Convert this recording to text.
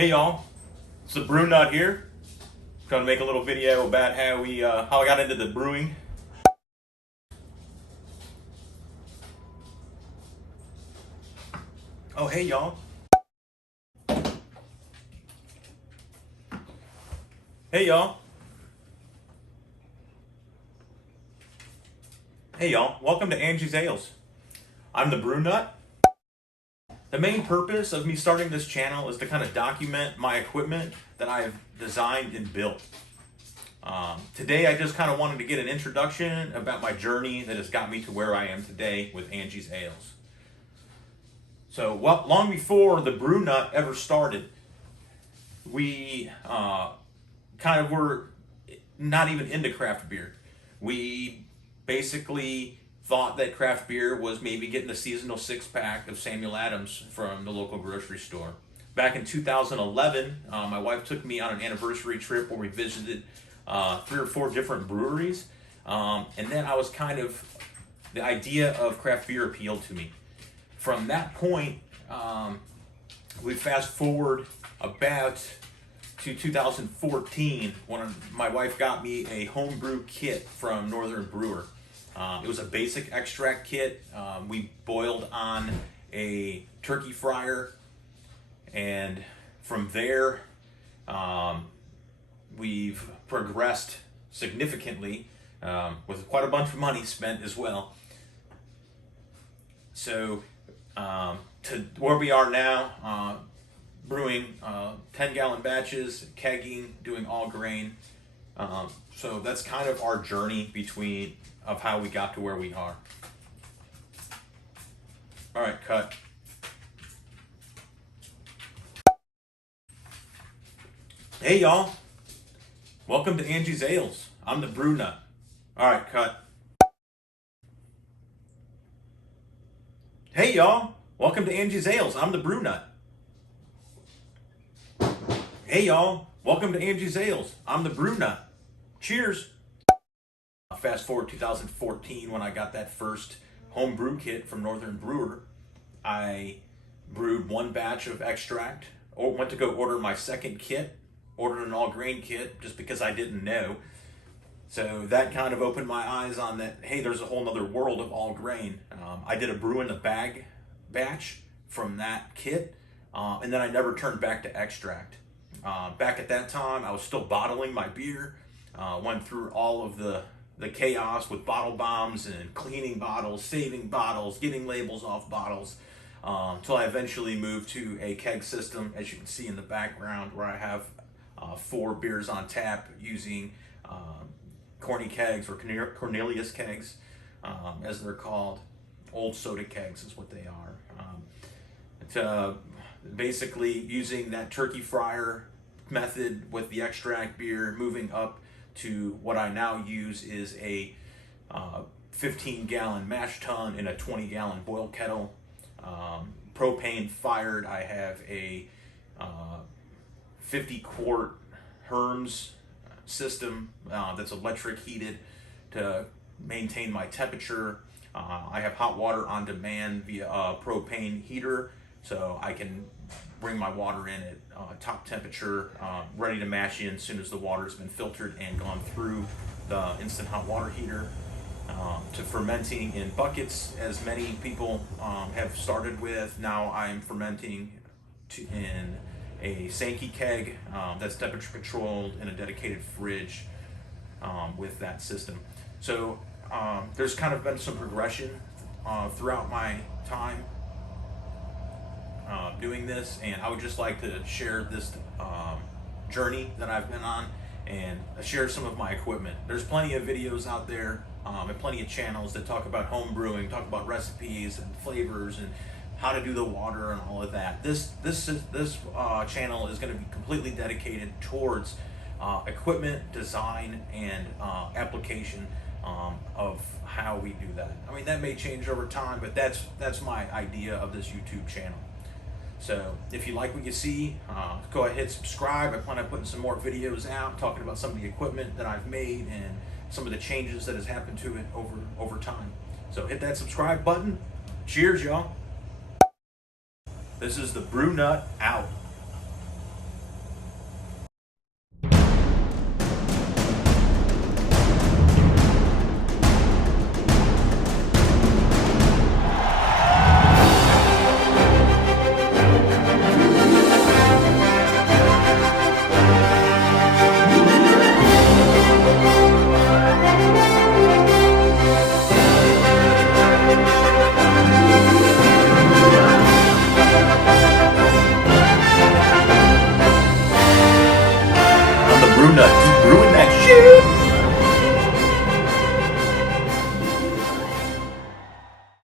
Hey y'all, it's the Brew Nut here. Trying to make a little video about how I got into the brewing. Oh hey y'all. Hey y'all. Hey y'all, welcome to Angie's Ales. I'm the Brew Nut. The main purpose of me starting this channel is to kind of document my equipment that I've designed and built. Today I just kind of wanted to get an introduction about my journey that has got me to where I am today with Angie's Ales. So long before the Brew Nut ever started, we kind of were not even into craft beer. We basically thought that craft beer was maybe getting a seasonal six-pack of Samuel Adams from the local grocery store. Back in 2011, my wife took me on an anniversary trip where we visited 3 or 4 different breweries, and then I was the idea of craft beer appealed to me. From that point, we fast forward about to 2014 when my wife got me a homebrew kit from Northern Brewer. It was a basic extract kit. We boiled on a turkey fryer, and from there we've progressed significantly with quite a bunch of money spent as well. So to where we are now, brewing 10-gallon batches, kegging, doing all grain. So that's kind of our journey of how we got to where we are. All right, cut. Hey y'all, welcome to Angie's Ales. I'm the Brew Nut. All right, cut. Hey y'all, welcome to Angie's Ales. I'm the Brew Nut. Hey y'all, welcome to Angie's Ales. I'm the Brew Nut. Cheers. Fast forward 2014 when I got that first home brew kit from Northern Brewer. I brewed 1 batch of extract, or went to go order my second kit, ordered an all grain kit just because I didn't know. So that kind of opened my eyes on that, hey, there's a whole nother world of all grain. I did a brew in the bag batch from that kit, and then I never turned back to extract. Back at that time, I was still bottling my beer, went through all of the chaos with bottle bombs and cleaning bottles, saving bottles, getting labels off bottles, until I eventually moved to a keg system, as you can see in the background, where I have 4 beers on tap using corny kegs, or Cornelius kegs, as they're called. Old soda kegs is what they are. Basically using that turkey fryer method with the extract beer, moving up to what I now use is a 15-gallon mash tun in a 20-gallon boil kettle. Propane fired. I have a 50-quart Herms system that's electric heated to maintain my temperature. I have hot water on demand via a propane heater, so I can bring my water in at top temperature, ready to mash in as soon as the water has been filtered and gone through the instant hot water heater. To fermenting in buckets, as many people have started with. Now I'm fermenting in a Sanke keg that's temperature controlled in a dedicated fridge with that system. So there's kind of been some progression throughout my time doing this, and I would just like to share this journey that I've been on and share some of my equipment. There's plenty of videos out there and plenty of channels that talk about home brewing, talk about recipes and flavors and how to do the water and all of that. This channel is going to be completely dedicated towards equipment design and application of how we do that. I mean, that may change over time, but that's my idea of this YouTube channel. So if you like what you see, go ahead and subscribe. I plan on putting some more videos out talking about some of the equipment that I've made and some of the changes that has happened to it over time. So hit that subscribe button. Cheers, y'all. This is the Brew Nut out.